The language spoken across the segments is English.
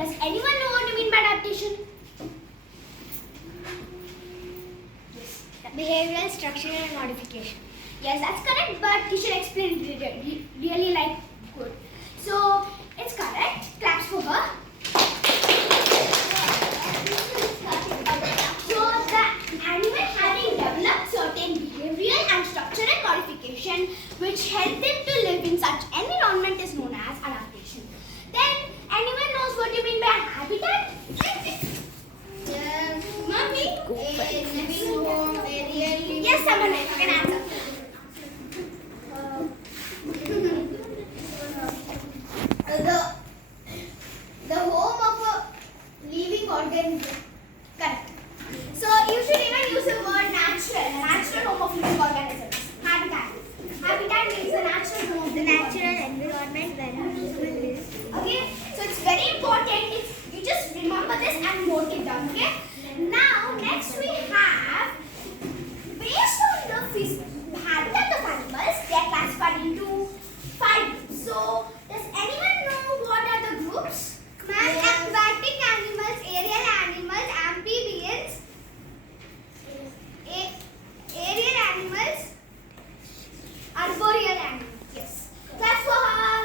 Does anyone know what you mean by adaptation? Yes. Behavioral, structural and modification. Yes, that's correct, but you should explain it really like good. So, it's correct. Claps for her. So, the animal having developed certain behavioral and structural modification which help them to live in such environment is known as adaptation. Then, anyone knows what you mean by habitat? Mommy, living home, area. Yes, someone can answer. The home of a living organism. Correct. So you should even use the word natural home of living organisms. Habitat. Habitat means the natural home of The living natural organisms. environment where animals live. Okay. So it's very important. You just remember this and note it down. Okay. Now next we have, based on the habitat of animals, they are classified into 5 groups. So does anyone know what are the groups? Aquatic animals, aerial animals, amphibians, aerial animals, Arboreal animals. Yes. Claps for her.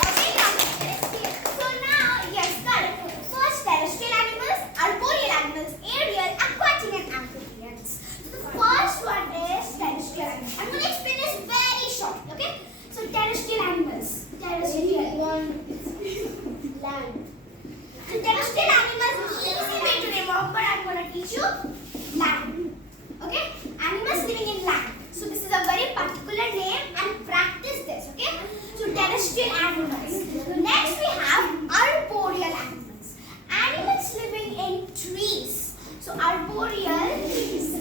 Okay, so now, yes, correct. First, terrestrial animals, arboreal animals, aerial, aquatic, and amphibians. So the first one is terrestrial animals. I'm going to explain this very short. Okay. So terrestrial animals. land. So terrestrial animals, easy way to remember. I'm going to teach you land. Okay. Animals living in land. So this is a very particular name and practice this. Okay. So terrestrial animals. Next we have arboreal animals. Animals living in trees. So arboreal trees.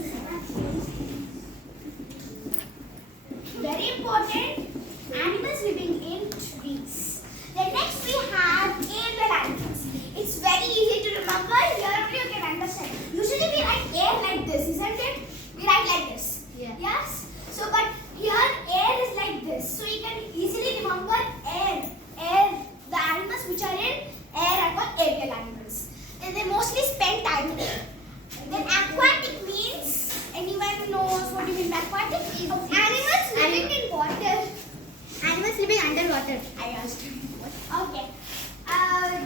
Very important. Animals living in trees. Then next we have aerial animals. It's very easy to remember. Here only you can understand. Usually we write air like this, isn't it? We write like this. Yeah. Yes. So but here air is like this. So you can easily remember air. Air. The animals which are in air are called aerial animals. And they mostly spend time in air. Then aquatic means, anyone knows what you mean by aquatic? Animals living in water. Animals living underwater. I asked you. Okay.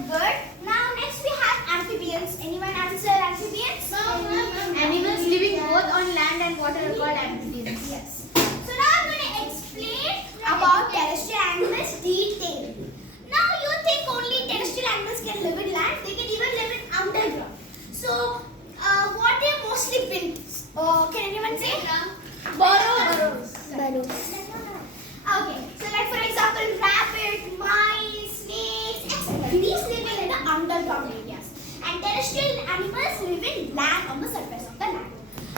Good. Now next we have amphibians. Anyone answer amphibians? Animals living both on land and water are called amphibians. Yes. So now I'm going to explain about terrestrial animals detail. Now you think only terrestrial animals can live in land. They can even live in underground. So what they mostly build? Can anyone say? Burrows. Okay. So like for example, rabbit, mice, snakes, etc. These live in the underground areas. And terrestrial animals live in land, on the surface of the land.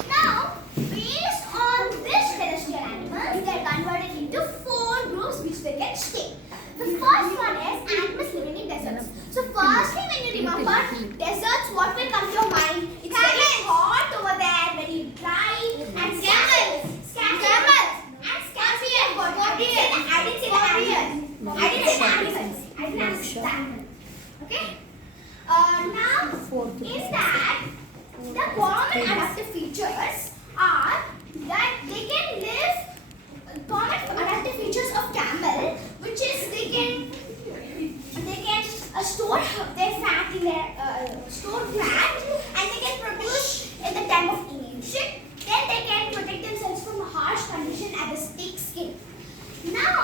Now, based on this terrestrial animals, they are converted into 4 groups which they can stay. The first one is animals living in deserts. So firstly, when you remember deserts, what will come to your mind? It's very hot over there, very dry, and camels. And scarcity. I didn't say the animals. I didn't say the animals. I didn't ask the animals. Okay? Now, in that, the common adaptive features are that they can live, common adaptive features of camel, which is they can store their fat in their stored fat, and they can produce in the time of inanition. Then they can protect themselves from a harsh condition as a thick skin. Now